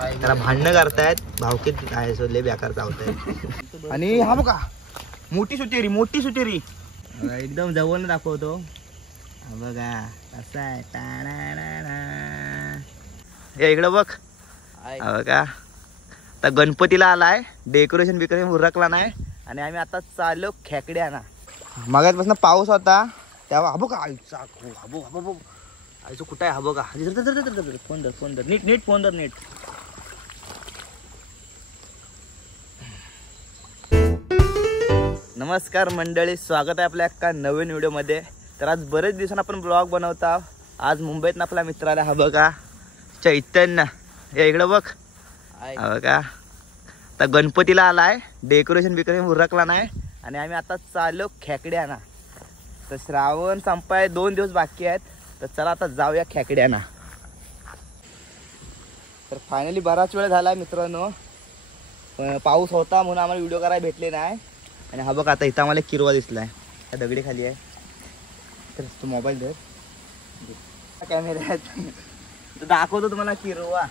त्याला भांडणं करतायत भावकीत काय लय बेकार चावतायत. आणि हा बघा मोठी सुटेरी एकदम जवळ दाखवतो. हा बघा कसा आहे इकडं बघ. हा बघा आता गणपतीला आलाय, डेकोरेशन बिकोरेशन उरकला नाही आणि आम्ही आता चाललो खेकड्याना. मगाचपासून पाऊस होता तेव्हा हा बघा आईचा आईचं कुठं आहे. हा बघा फोन धर नीट फोन धर नीट. नमस्कार मंडळी, स्वागत आहे आपल्या एका नवीन व्हिडिओमध्ये. तर आज बरेच दिवसांनी आपण ब्लॉग बनवता. आज मुंबईतनं आपला मित्र आला. हा बघा चैतन्य, या इकडं बघ. हा बघा आता गणपतीला आलाय, डेकोरेशन बिकोरेशन उरकला नाही आणि आम्ही आता चाललो खेकड्याना. तर श्रावण संपाय 2 दिवस बाकी आहेत. तर चला आता जाऊया खेकड्याना. तर फायनली बराच वेळ झाला मित्रांनो, पाऊस होता म्हणून आम्हाला व्हिडिओ करायला भेटले नाही. आणि हा बघा आता इथं आम्हाला किरवा दिसलाय, त्या दगडी खाली आहे. तर तू मोबाईल धर, कॅमेऱ्यात तर दाखवतो तुम्हाला किरवा.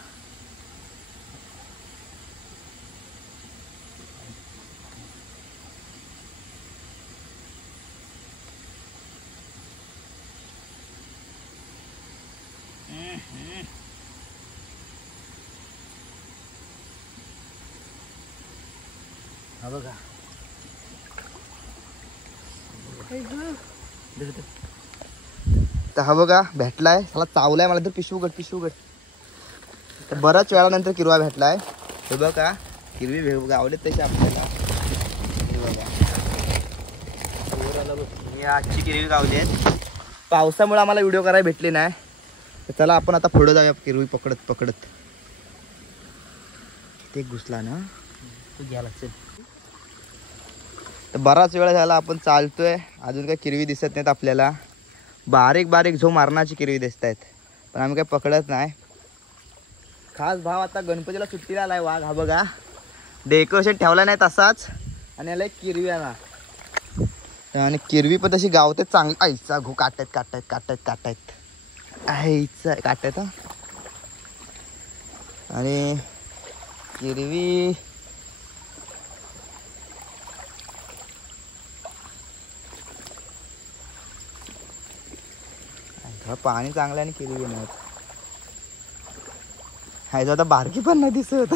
हा बघा तर हा बघा भेटलाय. मला चावलाय, मला तर पिशू गट. तर बऱ्याच वेळानंतर किरवा भेटलाय. हे बघा हिरवी गावलेत तशी आपल्याला. आजची किरवी गावली आहेत. पावसामुळे आम्हाला व्हिडिओ करायला भेटले नाही. तर चला आपण आता पुढे जाऊया किरवी पकडत. ते घुसला ना तू घ्यायला चल. तर बराच वेळ झाला आपण चालतोय, अजून काही किरवी दिसत नाहीत आपल्याला. बारीक जो मारणाची किरवी दिसत आहेत, पण आम्ही काही पकडत नाही. खास भाव आता गणपतीला सुट्टीला आलाय वाघ. हा बघा डेकोरेशन ठेवला नाही तसाच, आणि याला एक किरवी आणा. आणि किरवी पण तशी गावते चांगली. आईचा घो काटायत आईचा काटायत. आणि किरवी पाणी चांगलं आणि किरवी नाही. हायचं आता बारकी पण नाही दिसत.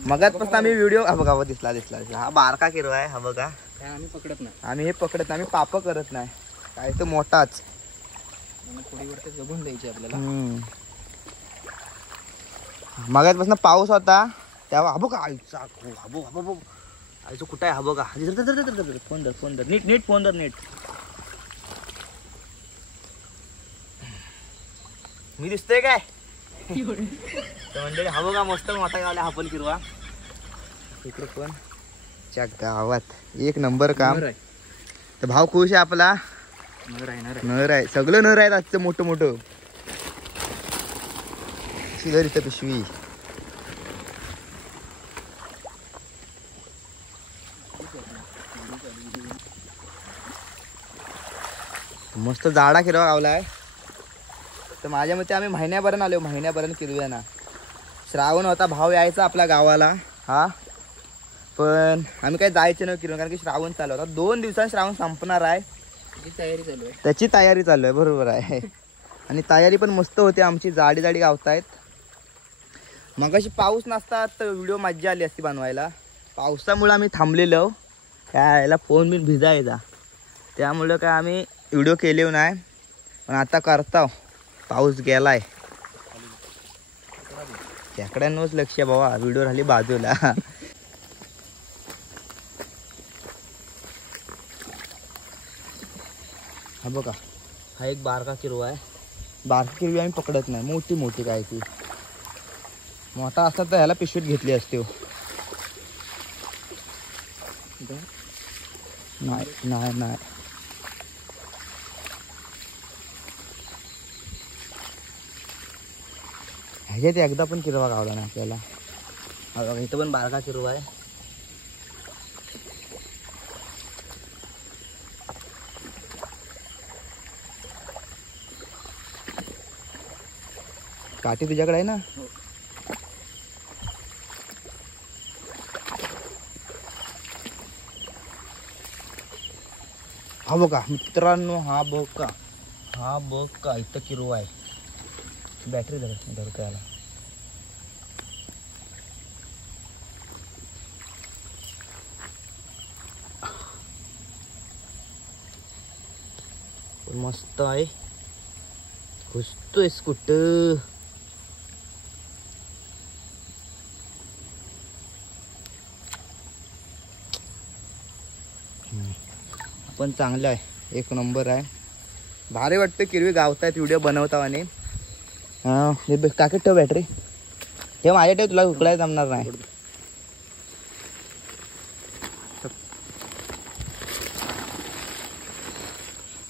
मगाचपासून आम्ही व्हिडिओ हा बघा दिसला. हा बारका किरवा आहे. हा बघा आम्ही पकडत नाही, आम्ही पाप करत नाही. काय तो मोठाच पुढे जगून द्यायची आपल्याला. मगाचपासून पाऊस होता तेव्हा हा बघा आईचा आईचं कुठं आहे. हा बघा फोन धर नीट फोन धर नीट. मी दिसतोय काय मंडळी. हा बघा मस्त मोठा गावला हा पण किरवा. इकडे पण च्या गावात एक नंबर काम. तर भाव खुश आहे आपला. नर आहे सगळं नर आहेत आजचं मोठं. शिदर इथं पिशवी. मस्त जाडा किरवा गावलाय. तर माझ्या मते आम्ही महिन्यापर्यंत किरव्या ना. श्रावण होता, भाव यायचा आपल्या गावाला. हा पण आम्ही काही जायचं नाही किरवा, कारण की श्रावण चालू होता. 2 दिवसांनी श्रावण संपणार आहे. त्याची तयारी चालू आहे. बरोबर आहे. आणि तयारी पण मस्त होती आमची. जाडी गावतायत. मगाशी पाऊस नसता तर व्हिडिओ मज्जा आली असती बनवायला. पावसामुळे आम्ही थांबलेलो, यायला फोन बिन भिजायचा, त्यामुळं काय आम्ही व्हिडिओ केले नाही. पण आता करता, पाऊस गेलाय. खेकड्यांवरच लक्ष आहे बाबा, व्हिडिओ राहिली बाजूला. हा बघा हा एक बारका किरवा आहे. बारकी किरवी आम्ही पकडत नाही. मोठी काय ती. मोठा असता तर ह्याला पिशवीत घेतली असते. नाही ह्याच्यात एकदा पण किरवा गावला नाही आपल्याला. हा बघा इथं पण बारका किरवा आहे. काठी तुझ्याकडे आहे ना? हा बघा मित्रांनो, हा बघ का इथं किरवा आहे. बॅटरी धर काय मस्त आहे. घुसतोयस कुठं? पण चांगलं आहे, एक नंबर आहे. भारी वाटतं किरवी गावतायत व्हिडिओ बनवता आणि काकी ठेव बॅटरी. हे माझ्या ठेव, तुला उकळायला जमणार नाही.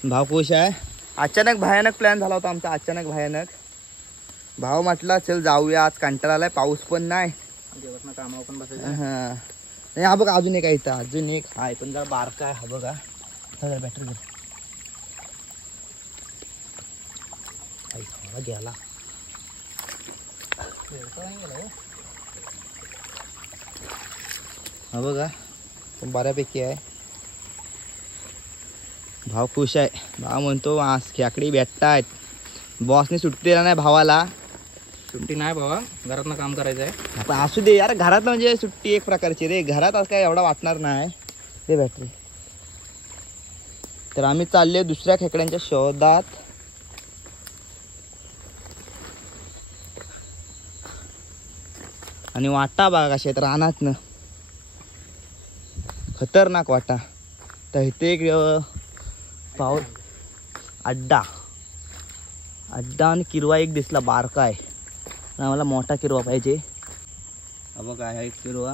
भाव खुश आहे. अचानक भयानक प्लॅन झाला होता आमचा, अचानक भयानक. भाव म्हटला चल जाऊया, आज कंटाळा आलाय, पाऊस पण नाही. कामावर पण बसायचं. नाही हा बघा अजून एक आहे इथं, अजून एक आहे पण जरा बारका आहे. हा बघा बॅटरी गेला. हा बघा बऱ्यापैकी आहे. भाव खुश आहे. भाव म्हणतो आज खेकडी भेटतायत. बॉसने सुट्टी दिला नाही भावाला. सुट्टी नाही बाबा, घरातनं काम करायचं आहे. आपण असू दे यार, घरात म्हणजे सुट्टी एक प्रकारची रे. घरात आज काय एवढा वाटणार नाही. ते बॅटरी. तर आम्ही चालले दुसऱ्या खेकड्यांच्या शोधात. आणि वाटा बघा कशा आहेत रानात न, खतरनाक वाटा. तर इथे एक पाऊस अड्डा आणि किरवा एक दिसला बारका आहे. आम्हाला मोठा किरवा पाहिजे. हा बघा आहे एक किरवा.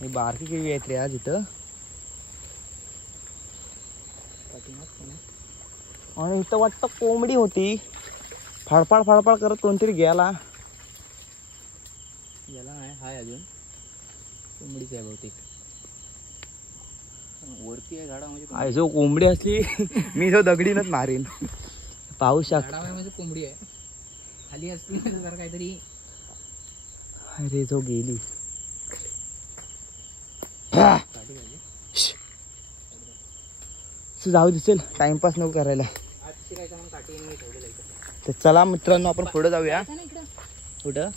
ही बारकी किरवी आहेत रे आज इथं. आणि इथं वाटतं कोंबडी होती. फडफड करत कोणतरी गेला नाही. हाय अजून कोंबडीच आहे बहुतेक. वरती आहे झाडा म्हणजे जो कोंबडी असली मी जो दगडीनच मारीन. पाहू शकता म्हणजे कोंबडी आहे. खाली असती जर काहीतरी. अरे जो गेली. जाऊ दिसेल, टाइमपास नको करायला. तर चला मित्रांनो आपण पुढे जाऊया. कुठं?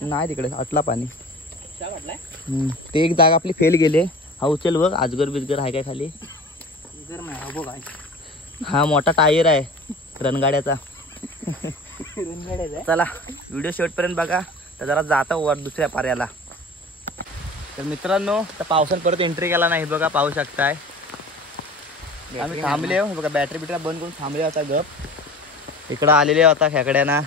नाही तिकडे आटला पाणी. ते एक जागा आपली फेल गेले. हा उचल बघ, अजगर बिजगर आहे काय खाली? हा मोठा टायर आहे रणगाड्याचा. चला व्हिडिओ शेवटपर्यंत बघा. तर जरा जाता वर दुसऱ्या पाऱ्याला. तर मित्रांनो तर पावसानं परत एंट्री केला नाही बघा, पाहू शकताय. आम्ही थांबले बघा, बॅटरी बिटरी बंद करून थांबले होता गप. इकडं आलेले होता खेकड्यांना.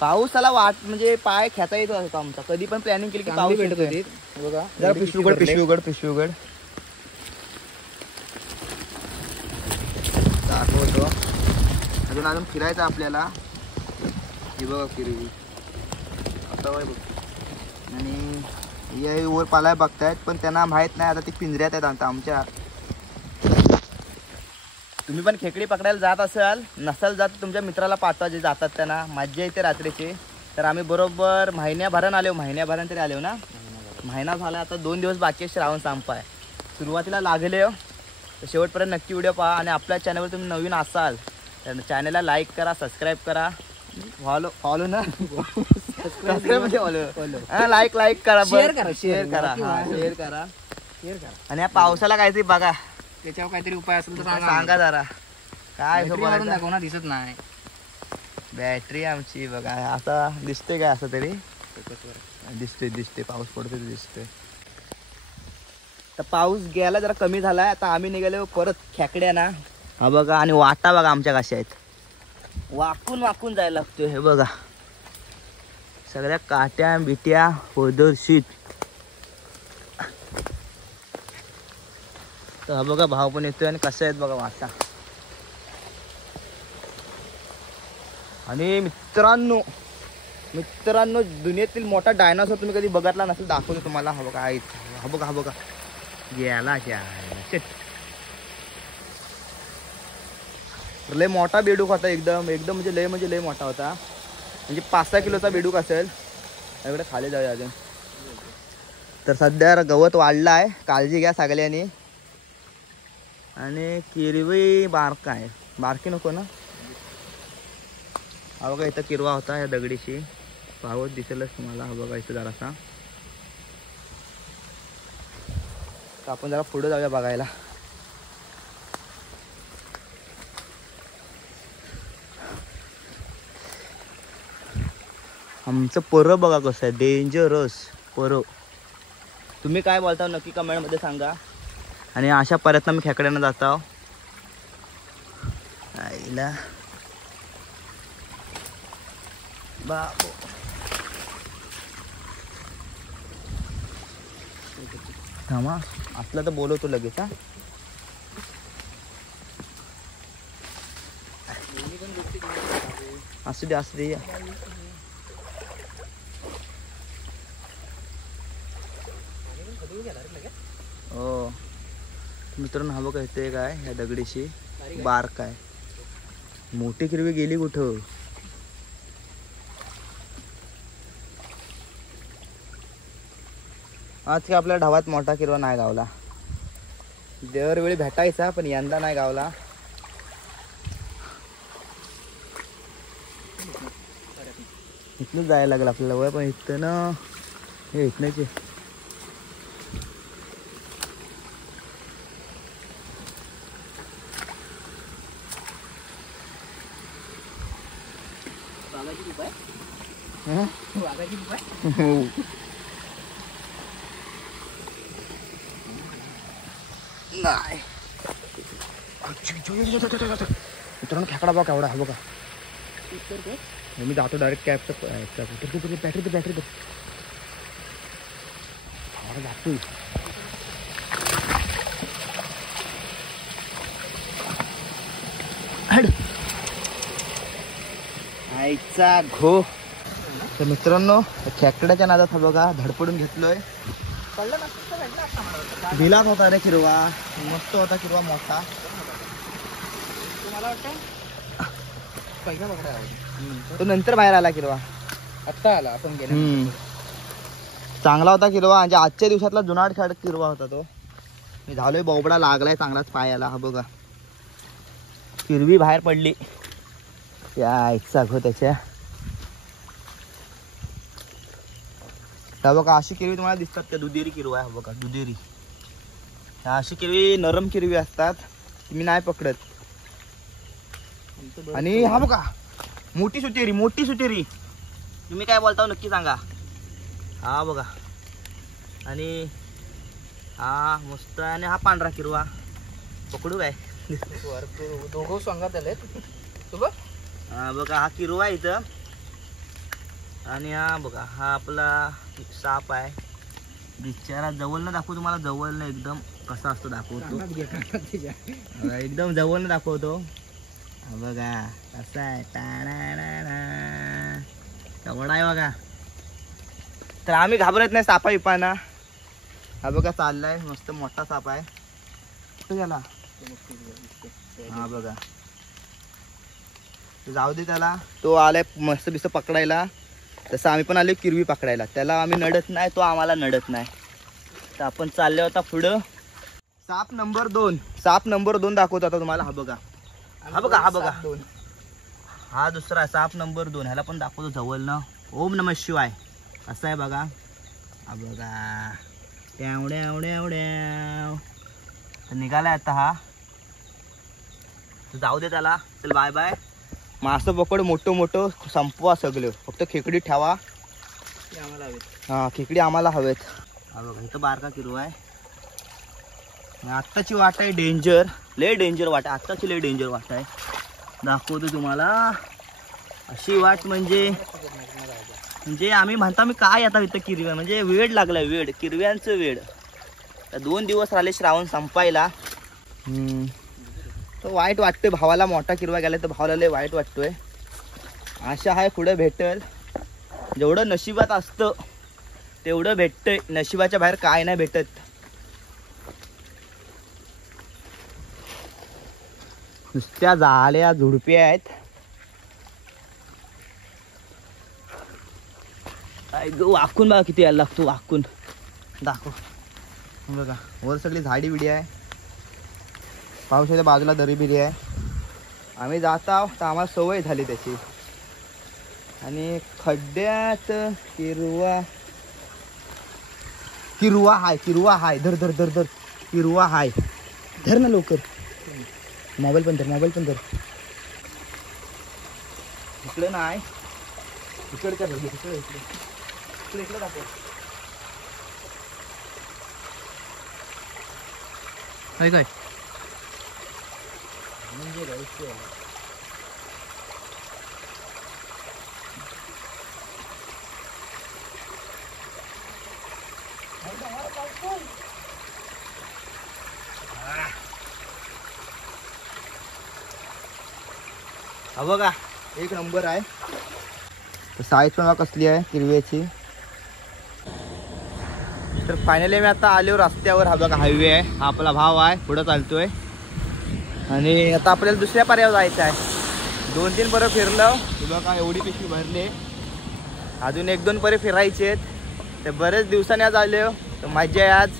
पाऊसाला वाट म्हणजे पाय खेचा येत होता आमचा. कधी पण प्लॅनिंग केली की पाऊस भेटत होती बघा. जरा पिशवी उघड दाखवतो. अजून फिरायचं आपल्याला. ही बघा किरवी आता बघ. आणि या वर पालाय बघतायत पण त्यांना माहित नाही आता ती पिंजऱ्यात आहेत आता आमच्या. तुम्ही पण खेकडी पकडायला जात असाल, नसाल जात तुमच्या मित्राला पाठवा जे जातात त्यांना. मज्जा येते रात्रीची. तर आम्ही बरोबर महिन्याभरानं आलो. महिन्याभरानं तरी आलो ना. महिना झाला आता, 2 दिवस बाकी आहे श्रावण संपाय. सुरुवातीला लागले हो. तर शेवटपर्यंत नक्की व्हिडिओ पहा. आणि आपल्या चॅनलवर तुम्ही नवीन असाल तर चॅनलला लाईक करा, सबस्क्राईब करा. फॉलो ना लाईक करा, शेअर करा. आणि या पावसाला काहीतरी बघा, त्याच्यावर काहीतरी उपाय असेल तर सांगा जरा. काय दाखव ना, दिसत नाही बॅटरी आमची बघा. आता दिसते काय असं तरी दिसते पाऊस पडतो दिसतोय. तर पाऊस गेला जरा कमी झालाय. आता आम्ही निघालो परत खेकड्या ना. हा बघा. आणि वाटा बघा आमच्या कशा आहेत. वाकून जायला लागतोय. हे बघा सगळ्या काट्या बिट्या पदरशीत. तर हा बघा भाव पण येतोय. आणि कसं आहेत बघा वाटा. आणि मित्रांनो दुनियेतील मोठा डायनासोर तुम्ही कधी बघितला नसेल, दाखवतो तुम्हाला. हा बघा हा बघा गेला. लय मोठा बेडूक होता एकदम एकदम म्हणजे लय मोठा होता. म्हणजे 5-6 किलोचा बेडूक असेल. एवढं खाली जाऊया अजून. तर सध्या गवत वाढलं आहे, काळजी घ्या सगळ्यांनी. आणि किरवी बारका आहे, बारकी नको ना. हा बघा इथं किरवा होता या दगडीशी, पावत दिसेलच तुम्हाला. हा बघा इथं जरासा. तर आपण जरा पुढे जाऊया बघायला. आमचं पोरं बघा कसं आहे, डेंजरस पोरं. तुम्ही काय बोलता नक्की कमेंटमध्ये सांगा. आणि अशा प्रयत्न मी खेकड्यांना जातो आईला बाबो. थांबा असलं तर बोलवतो लगेच. हा असू दे असू दे. हो मित्रांनो, हा बघा इथे काय ह्या दगडीशी बारक आहे. मोठी किरवी गेली कुठं. आज काय आपल्या ढावात मोठा किरवा नाही गावला. दरवेळी भेटायचा पण यंदा नाही गावला. इथनं जायला लागलं आपल्याला वय, पण इथं ना हे इथनच आहे. नाही मित्रांनो, खेकडा बघा एवढा. हा बघा मी जातो डायरेक्ट कॅबचं बॅटरी जातो. आईचा घो. तर मित्रांनो खेकड्याच्या नादात हा बघा धडपडून घेतलोय. भिलाच होता रे किरवा, मस्त होता किरवा मोठा. मला वाटतं पहिला पकडा तो नंतर बाहेर आला किरवा. आत्ता आला आपण गेल्या. चांगला होता किरवा, म्हणजे आजच्या दिवसातला जुनाट खेळ किरवा होता तो. मी झालोय बोबडा लागलाय चांगलाच पायाला. हा बघा किरवी बाहेर पडली या इच्छा घो त्याच्या. हा बघा अशी किरवी तुम्हाला दिसतात त्या दुधेरी किरवा आहे. हा बघा दुधेरी. ह्या अशी किरवी नरम किरवी असतात, मी नाही पकडत. आणि हा बघा मोठी सुतेरी. तुम्ही काय बोलता नक्की सांगा. हा बघा आणि हा मस्त. आणि हा पांढरा किरवा पकडू काय. दोघं सांगत आले. हा बघा हा किरवा आहे इथं. आणि हा बघा हा आपला साप आहे. बिचारा जवळनं दाखवतो तुम्हाला, जवळनं एकदम कसा असतो दाखवतो. एकदम जवळनं दाखवतो. हा बघा कसा आहे, एवढा आहे बघा. तर आम्ही घाबरत नाही सापा विपाना. हा बघा चाललाय मस्त मोठा साप आहे. कुठं गेला. हा बघा जाऊ दे त्याला, तो आलाय मस्त बिस्त पकडायला. तसं आम्ही पण आलो किरवी पकडायला. त्याला आम्ही नडत नाही, तो आम्हाला नडत नाही. तर आपण चालले होता पुढं. साप नंबर 2 दाखवत होता तुम्हाला. हा बघा हा दुसरा साप नंबर 2. ह्याला पण दाखवतो जवळ ना. ओम नमः शिवाय असं आहे बघा. हा बघा एवढ्या निघालाय आता हा. जाऊ दे त्याला. चल बाय बाय. मासं पकड मोठं संपवा सगळं, फक्त खेकडी ठेवा. आम्हाला हवेत. हा खेकडी आम्हाला हवेत. हा बघा इथं बारका किरवा आहे. आत्ताची वाट आहे डेंजर, लय डेंजर वाट आहे. आत्ताची लय डेंजर वाट आहे. दाखवतो तुम्हाला. अशी वाट म्हणजे आम्ही म्हणता मी काय आता इथं किरव्या म्हणजे वेड लागलाय. वेड किरव्यांचं वेड. 2 दिवस राहिले श्रावण संपायला. तो वाईट वाटतोय भावाला. मोठा किरवा गेला तर भावाला लय वाईट वाटतोय. आशा आहे पुढे भेटल. जेवढं नशिबात असतं तेवढं भेटतंय. नशिबाच्या बाहेर काय नाही भेटत. नुसत्या जाळ्या झुडप्या आहेत. वाकून बघा किती यायला लागतो. वाकून दाखव. बघा वर सगळी झाडी बिडी आहे. पावसाच्या बाजूला दरी बिरी आहे. आम्ही जात आहोत तर आम्हाला सवय झाली त्याची. आणि खड्ड्यात किरवा हाय. किरवा हाय. धर धर धर धर. किरवा हाय. धर ना लवकर. मोबाईल पण धर. इकडे नाही. इकडच्या धर. इकडे दाखव. काय काय म्हणजे हा बघा एक नंबर आहे. साईज पण बघा कसली आहे किरव्याची. तर फायनली मी आता आलो रस्त्यावर. हा बघा हायवे आहे. हा आपला भाव आहे. पुढं चालतोय. आणि आता आपल्याला दुसऱ्या पर्यायावर जायचं आहे. 2-3 परत फिरलं. बघा एवढी पिशवी भरली. अजून 1-2 परे फिरायचे आहेत. तर बरेच दिवसांनी आज आलो. तर मजा आहे आज.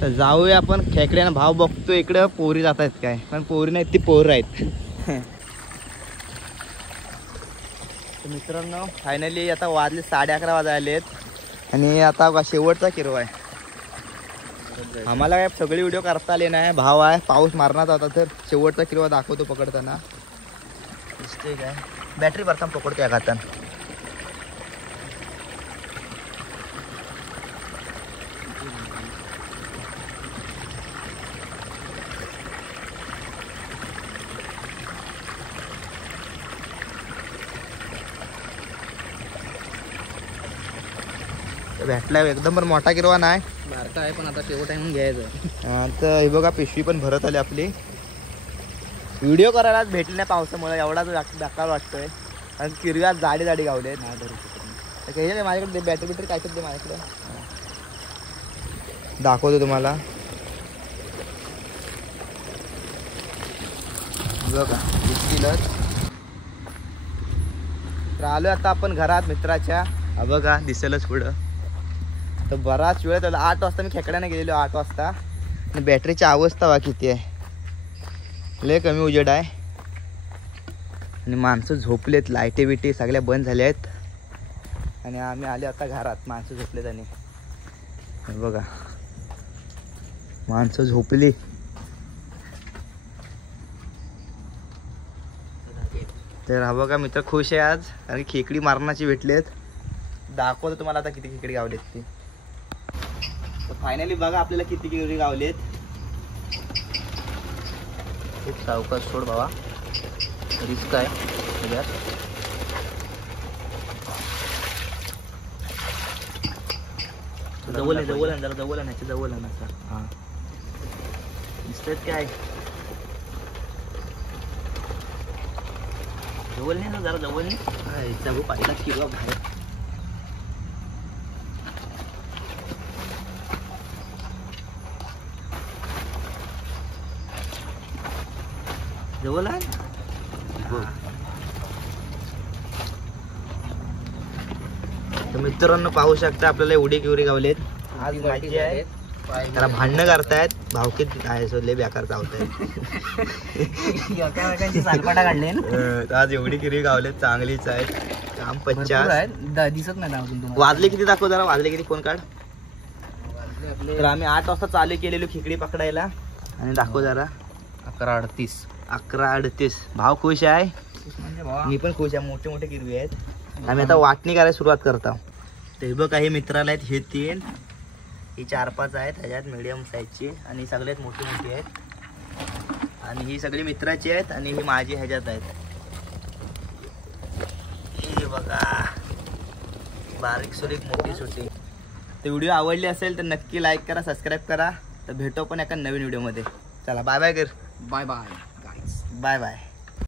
तर जाऊया आपण खेकड्यानं. भाव बघतो इकडं पोरी जात आहेत काय. पण पोरी नाहीत ती पोरं आहेत. तर मित्रांनो फायनली आता वाजले 11:30 वाजायलेत. आणि आता बघा शेवटचा किरवा आहे. आम्हाला काय सगळे व्हिडिओ करता आले नाही. भाव आहे. पाऊस मारणार होता तर शेवटचा किरवा दाखवतो पकडताना. दिसतोय काय. बॅटरी भरताना पकडतो या हातान. भेटला एकदम पण मोठा किरवा नाही. बारका आहे पण आता शेवट आहे म्हणून घ्यायचं. तर हे बघा पिशवी पण भरत आली आपली. व्हिडिओ करायलाच भेटली नाही पावसामुळे. एवढाच बेकार वाटतोय. आणि किरव्यात जाडी गावले. माझ्याकडे बॅटरी काय दे माझ्याकडे. दाखवतो तुम्हाला. बघा दिसतीलच. तर आलो आता आपण घरात मित्राच्या. हा बघा दिसेलच पुढं. तर बराच वेळ झाला. 8 वाजता मी खेकड्याने गेलेलो. 8 वाजता. आणि बॅटरीची अवस्था बघा किती आहे. लय कमी उजेड आहे. आणि माणसं झोपलेत. लाईटी बिटी सगळ्या बंद झाल्या आहेत. आणि आम्ही आले आता घरात. माणसं झोपलेत. आणि बघा माणसं झोपली. तर हा बघा मित्र खुश आहे आज. कारण खेकडी मारणाची भेटलेत. दाखवतो तुम्हाला आता किती खेकडी गावलेत ते. तर फायनली बघा आपल्याला किती खेकडी गावलेत. खूप सावकाश सोड बाबा. रिस्क आहे सगळ्यात. जवळ जरा जवळ आणायचं. जवळ आणायचं. हा दिसतात काय. जवळ नाही ना जरा जवळ नाही. जवळ पाहिला किंवा बाहेर. जवळ आहे. तर मित्रांनो पाहू शकता आपल्याला एवढी किवरी गावलेत. आज माझी आहे. त्याला भांडणं करतायत. भावकीत आहे सोडले बेकार चावतायत. काढले आज एवढी किरी गावलेत. चांगलीच आहेत. काम 50 दिसत नाही. वाजले किती दाखव जरा. वाजले किती फोन काढ. तर आम्ही 8 वाजता चालू केलेलो खेकडी पकडायला. आणि दाखव जरा. 11:38. 11:38. भाव खुश आहे. मी पण खुश आहे. मोठे मोठे किरवी आहेत. आम्ही आता वाटणी करायला सुरुवात करतो. ते बघ काही मित्राला आहेत. हे 3 ही 4-5 आहेत. ह्याच्यात मीडियम साईजची. आणि सगळ्यात मोठी मोठी आहेत. आणि ही सगळी मित्राची आहेत. आणि ही माझी ह्याच्यात आहेत. हे बघा बारीक सुरीक मोठी सुटी. तर व्हिडिओ आवडली असेल तर नक्की लाईक करा. सबस्क्राईब करा. तर भेटू पण एका नवीन व्हिडिओमध्ये. चला बाय बाय कर. Bye bye guys. Bye bye.